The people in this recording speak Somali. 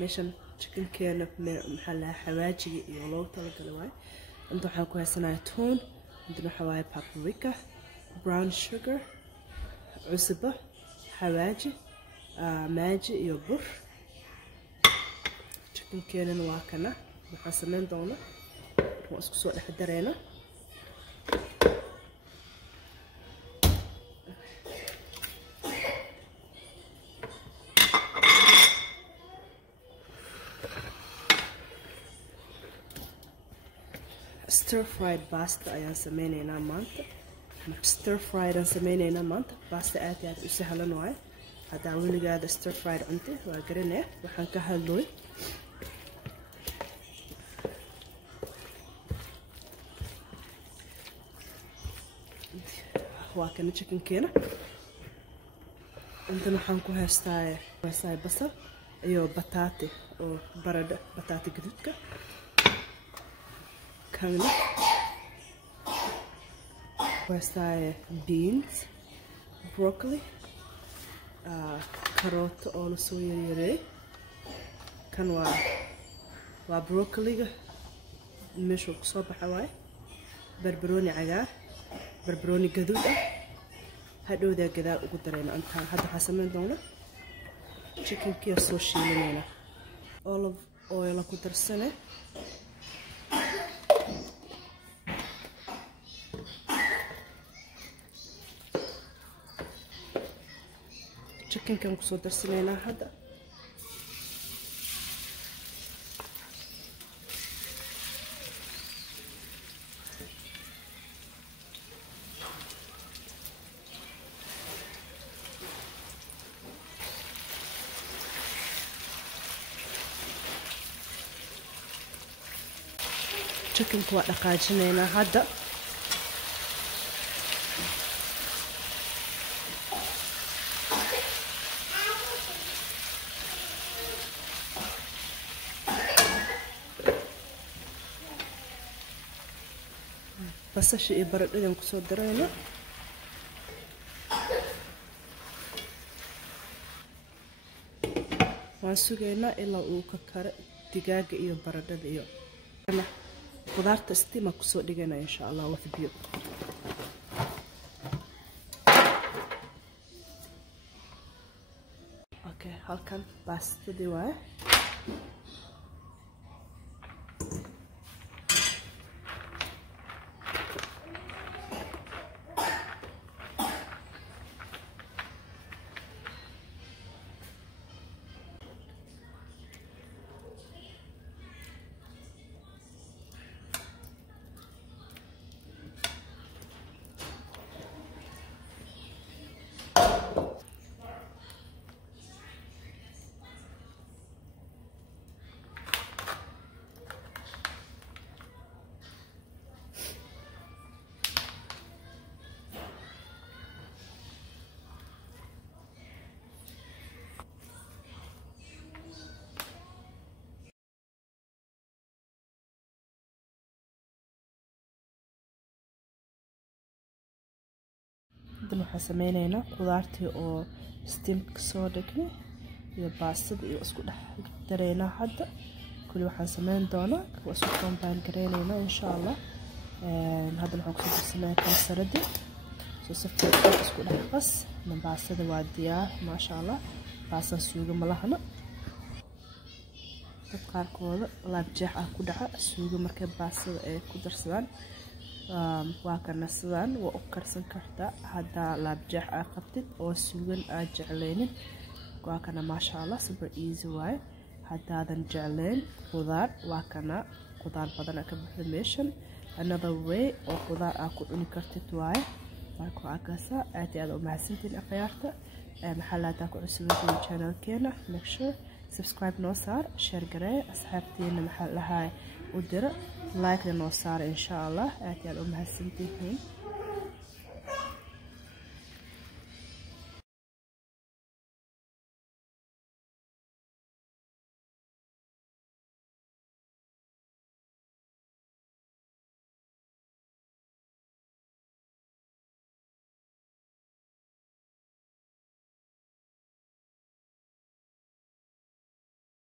meeshan chicken keena maxaa la xawaajiga iyo loo talagalay waay inta waxaan ku haysanayaa toon inta waxa waaye paprika brown sugar cusba xawaaji maaji iyo bur chicken keena waa kana waxaan sameyn doonaa waan isku soo dhex dareena stir fried pasta ayaan sameynaynaa maanta stir fried aan sameynaynaa maanta pasta aad iyo aad u sahlan waaye haddaan weligaada stir fried cunte waa garanaya waxaan ka hadlooy waa kana chickenkeena intan waxaan ku haystaa basal iyo bataati oo baradho bataati gaduudka kana haystaa beans broccoli karooto oo la soo yareeyay kan waa broccoliga meeshuu ku soo baxa waaye barbarooni cagaar barbarooni gaduud ah hadhowdaa gadaal ugu darayna intaan hadda waxaan sameyn doonaa chickenkiya soo shiilinayna olive oil ku darsane chickenkan kusoo darsanaynaa hadda chickenka waa dhaqaajinaynaa hadda basasha iyo baradhadan kusoo darayna waan sugaynaa ilaa uu ka karo digaaga iyo baradhada iyo qudaarta steam kusoo dhigana insha Allah with biyo okay halkan bastadii waaye waxaan sameynaynaa qudaartii oo steamka soo dhignay iyo baastada iyo isku dhex dareynaa hadda kulli waxaan sameyn doonaa waa isku combine gareynaynaa insha Allah hadda waxaan kusoo darsanayaa kasaradii soo si fiican isku dhex qas baastada waa diyaar maasha Allah baastan suugo ma lahana dad qaarkooda laab jeex ah ku dhaca suugo markay baastada ay ku darsadaan waa kana sidaan waa u karsan kartaa hadda laab jeex ah qabtid oo suugan aad jecleenin waa kana maasha Allah super easy way haddaadan jecleen qudaar waa kana qudaar badan ka buuxda meeshan another way oo qudaar aad ku cuni kartid waaye marka akasa aad iyo aad u mahadsantiin akhyaarta maxaa la taa ku cusubeen channelkeena make sure subscribe noo saar share garee asxaabteena maxaa lahaay u dira like noo saar insha Allah aad iyo aad u mahadsantiin